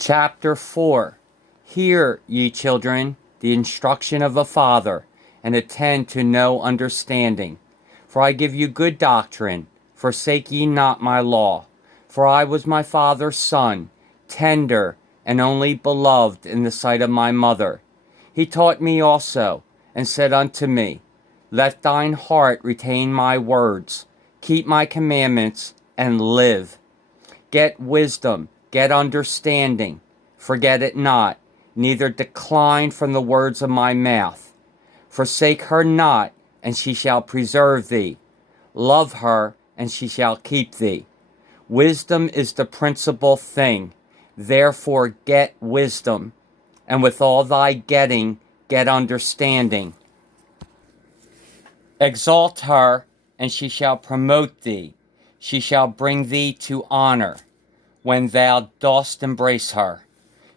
Chapter 4. Hear, ye children, the instruction of a father, and attend to no understanding. For I give you good doctrine. Forsake ye not my law. For I was my father's son, tender and only beloved in the sight of my mother. He taught me also, and said unto me, Let thine heart retain my words, keep my commandments, and live. Get wisdom, get understanding. Forget it not, neither decline from the words of my mouth. Forsake her not, and she shall preserve thee. Love her, and she shall keep thee. Wisdom is the principal thing. Therefore get wisdom, and with all thy getting, get understanding. Exalt her, and she shall promote thee. She shall bring thee to honor, when thou dost embrace her.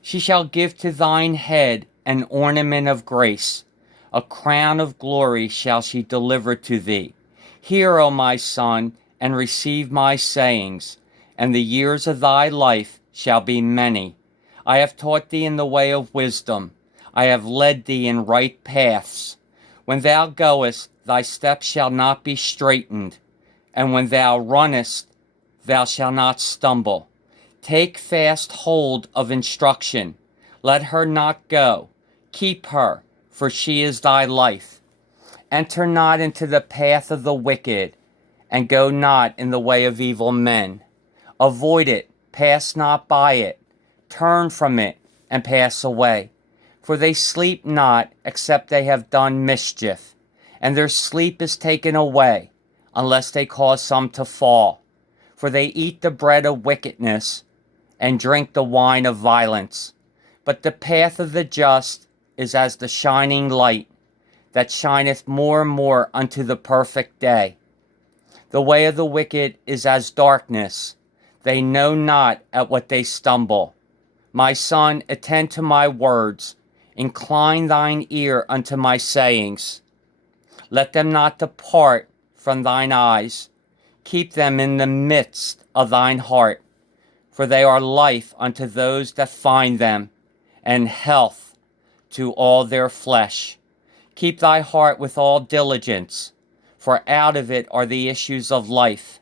She shall give to thine head an ornament of grace. A crown of glory shall she deliver to thee. Hear, O my son, and receive my sayings, and the years of thy life shall be many. I have taught thee in the way of wisdom. I have led thee in right paths. When thou goest, thy steps shall not be straitened, and when thou runnest, thou shalt not stumble. Take fast hold of instruction. Let her not go. Keep her, for she is thy life. Enter not into the path of the wicked, and go not in the way of evil men. Avoid it, pass not by it. Turn from it, and pass away. For they sleep not, except they have done mischief, and their sleep is taken away, unless they cause some to fall. For they eat the bread of wickedness, and drink the wine of violence. But the path of the just is as the shining light, that shineth more and more unto the perfect day. The way of the wicked is as darkness. They know not at what they stumble. My son, attend to my words. Incline thine ear unto my sayings. Let them not depart from thine eyes. Keep them in the midst of thine heart. For they are life unto those that find them, and health to all their flesh. Keep thy heart with all diligence, for out of it are the issues of life.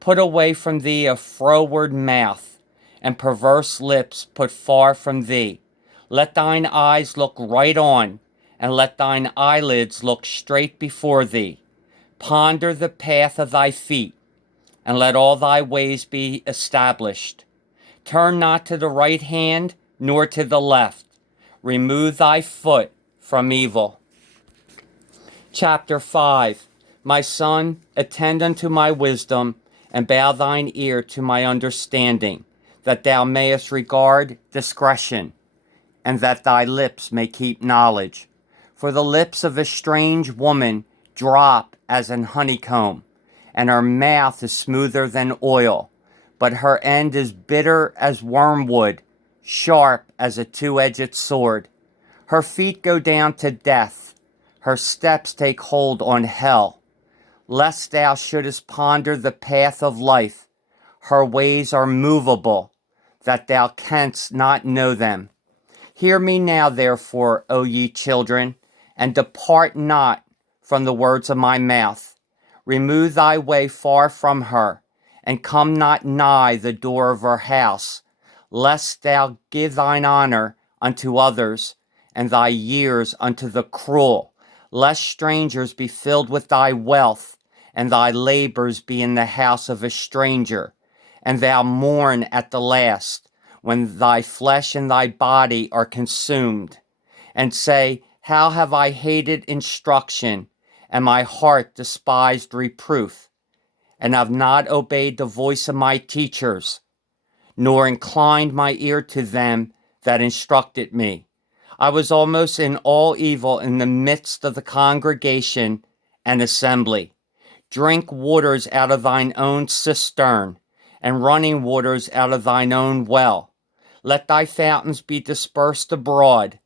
Put away from thee a froward mouth, and perverse lips put far from thee. Let thine eyes look right on, and let thine eyelids look straight before thee. Ponder the path of thy feet, and let all thy ways be established. Turn not to the right hand, nor to the left. Remove thy foot from evil. Chapter 5. My son, attend unto my wisdom, and bow thine ear to my understanding, that thou mayest regard discretion, and that thy lips may keep knowledge. For the lips of a strange woman drop as an honeycomb, and her mouth is smoother than oil, but her end is bitter as wormwood, sharp as a two-edged sword. Her feet go down to death, her steps take hold on hell. Lest thou shouldest ponder the path of life, her ways are movable, that thou canst not know them. Hear me now, therefore, O ye children, and depart not from the words of my mouth. Remove thy way far from her, and come not nigh the door of her house, lest thou give thine honor unto others, and thy years unto the cruel, lest strangers be filled with thy wealth, and thy labors be in the house of a stranger, and thou mourn at the last, when thy flesh and thy body are consumed, and say, How have I hated instruction, and my heart despised reproof, and have not obeyed the voice of my teachers, nor inclined my ear to them that instructed me. I was almost in all evil in the midst of the congregation and assembly. Drink waters out of thine own cistern, and running waters out of thine own well. Let thy fountains be dispersed abroad,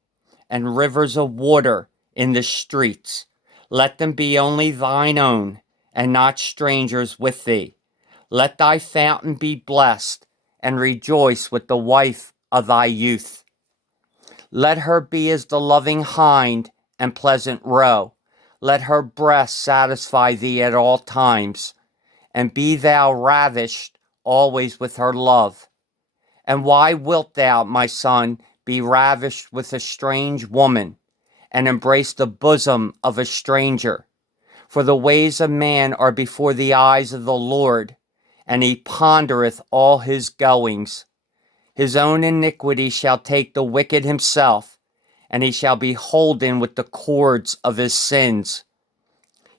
and rivers of water in the streets. Let them be only thine own, and not strangers with thee. Let thy fountain be blessed, and rejoice with the wife of thy youth. Let her be as the loving hind and pleasant roe. Let her breast satisfy thee at all times, and be thou ravished always with her love. And why wilt thou, my son, be ravished with a strange woman, and embrace the bosom of a stranger? For the ways of man are before the eyes of the Lord, and he pondereth all his goings. His own iniquity shall take the wicked himself, and he shall be holden with the cords of his sins.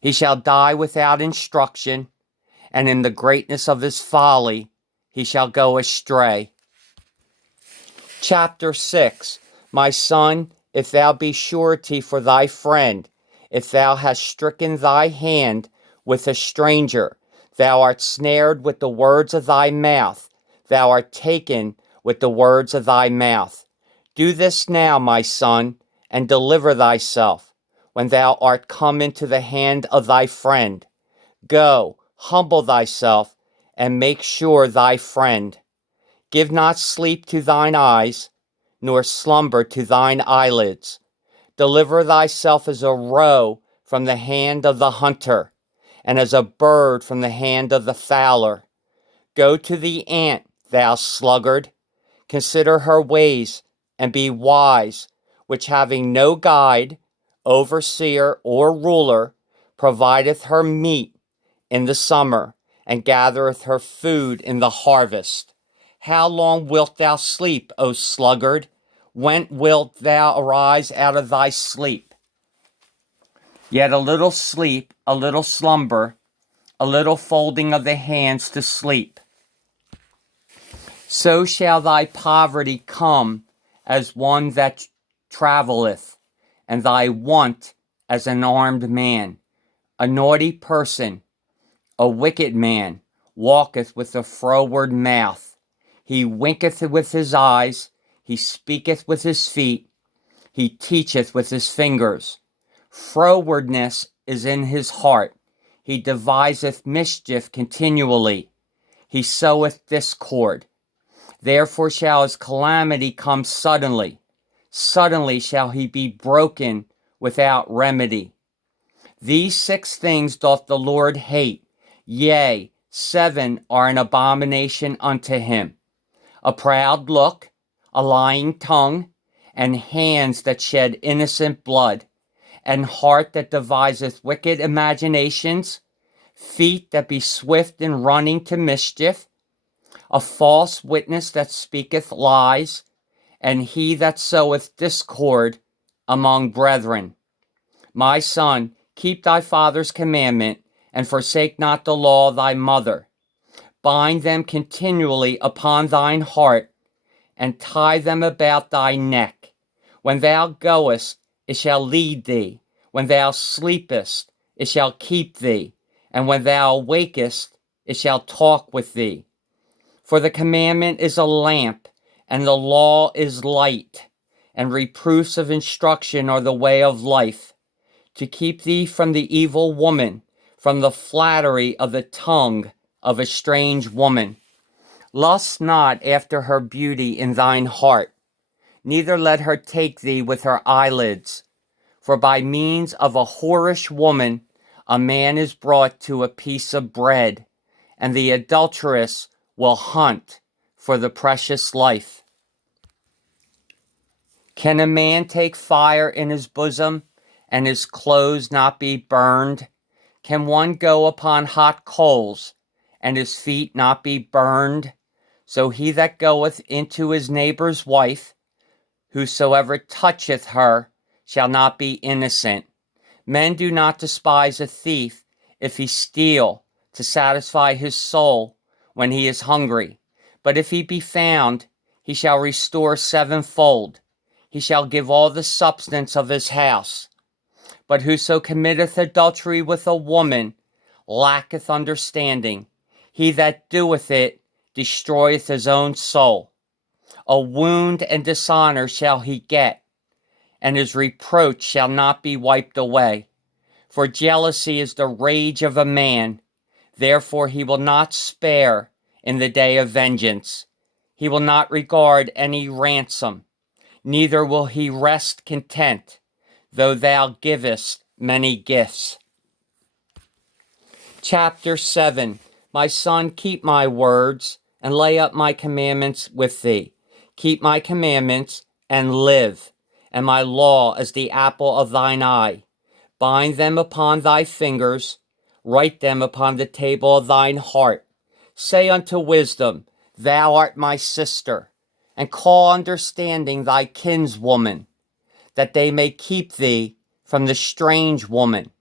He shall die without instruction, and in the greatness of his folly he shall go astray. Chapter 6. My son, if thou be surety for thy friend, if thou hast stricken thy hand with a stranger, thou art snared with the words of thy mouth, thou art taken with the words of thy mouth. Do this now, my son, and deliver thyself, when thou art come into the hand of thy friend. Go, humble thyself, and make sure thy friend. Give not sleep to thine eyes, nor slumber to thine eyelids. Deliver thyself as a roe from the hand of the hunter, and as a bird from the hand of the fowler. Go to the ant, thou sluggard. Consider her ways, and be wise, which having no guide, overseer, or ruler, provideth her meat in the summer, and gathereth her food in the harvest. How long wilt thou sleep, O sluggard? When wilt thou arise out of thy sleep? Yet a little sleep, a little slumber, a little folding of the hands to sleep. So shall thy poverty come as one that travelleth, and thy want as an armed man. A naughty person, a wicked man, walketh with a froward mouth. He winketh with his eyes, he speaketh with his feet, he teacheth with his fingers. Frowardness is in his heart, he deviseth mischief continually, he soweth discord. Therefore shall his calamity come suddenly. Suddenly shall he be broken without remedy. These 6 things doth the Lord hate. Yea, 7 are an abomination unto him: a proud look, a lying tongue, and hands that shed innocent blood, and heart that deviseth wicked imaginations, feet that be swift in running to mischief, a false witness that speaketh lies, and he that soweth discord among brethren. My son, keep thy father's commandment, and forsake not the law of thy mother. Bind them continually upon thine heart, and tie them about thy neck. When thou goest, it shall lead thee. When thou sleepest, it shall keep thee. And when thou awakest, it shall talk with thee. For the commandment is a lamp, and the law is light, and reproofs of instruction are the way of life, to keep thee from the evil woman, from the flattery of the tongue of a strange woman. Lust not after her beauty in thine heart, neither let her take thee with her eyelids. For by means of a whorish woman a man is brought to a piece of bread, and the adulteress will hunt for the precious life. Can a man take fire in his bosom, and his clothes not be burned? Can one go upon hot coals, and his feet not be burned? So he that goeth into his neighbor's wife, whosoever toucheth her, shall not be innocent. Men do not despise a thief if he steal to satisfy his soul when he is hungry. But if he be found, he shall restore 7-fold. He shall give all the substance of his house. But whoso committeth adultery with a woman lacketh understanding. He that doeth it destroyeth his own soul. A wound and dishonor shall he get, and his reproach shall not be wiped away. For jealousy is the rage of a man, therefore he will not spare in the day of vengeance. He will not regard any ransom, neither will he rest content, though thou givest many gifts. Chapter 7. My son, keep my words, and lay up my commandments with thee. Keep my commandments, and live, and my law as the apple of thine eye. Bind them upon thy fingers, write them upon the table of thine heart. Say unto wisdom, thou art my sister, and call understanding thy kinswoman, that they may keep thee from the strange woman,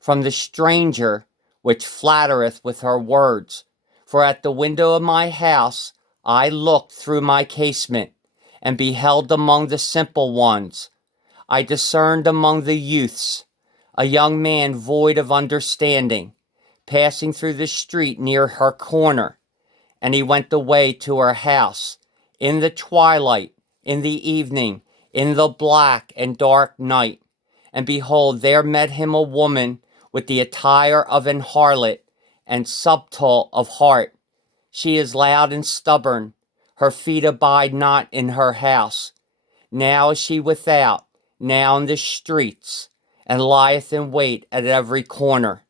from the stranger which flattereth with her words. For at the window of my house I looked through my casement, and beheld among the simple ones. I discerned among the youths a young man void of understanding, passing through the street near her corner. And he went away to her house in the twilight, in the evening, in the black and dark night. And behold, there met him a woman with the attire of an harlot and subtle of heart. She is loud and stubborn. Her feet abide not in her house. Now is she without, now in the streets, and lieth in wait at every corner.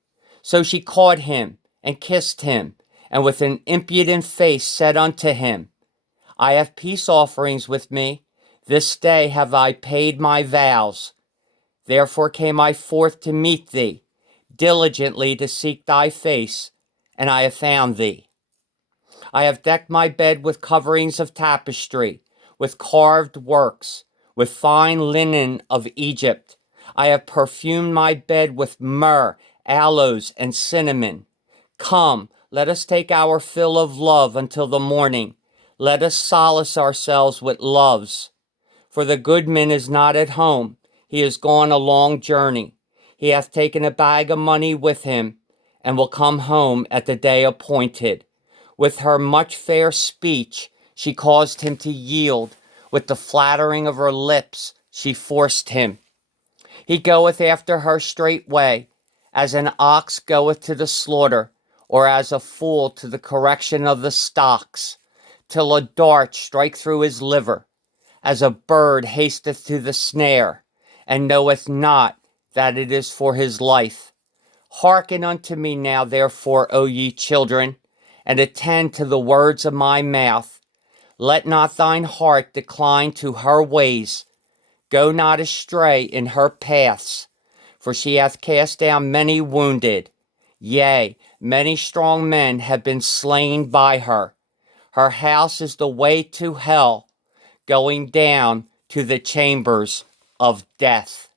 So she caught him and kissed him, and with an impudent face said unto him, I have peace offerings with me. This day have I paid my vows. Therefore came I forth to meet thee, diligently to seek thy face, and I have found thee. I have decked my bed with coverings of tapestry, with carved works, with fine linen of Egypt. I have perfumed my bed with myrrh, aloes, and cinnamon. Come, let us take our fill of love until the morning. Let us solace ourselves with loves. For the goodman is not at home. He is gone a long journey. He hath taken a bag of money with him, and will come home at the day appointed. With her much fair speech she caused him to yield. With the flattering of her lips she forced him. He goeth after her straightway, as an ox goeth to the slaughter, or as a fool to the correction of the stocks, till a dart strike through his liver, as a bird hasteth to the snare, and knoweth not that it is for his life. Hearken unto me now, therefore, O ye children, and attend to the words of my mouth. Let not thine heart decline to her ways. Go not astray in her paths, for she hath cast down many wounded. Yea, many strong men have been slain by her. Her house is the way to hell, going down to the chambers of death.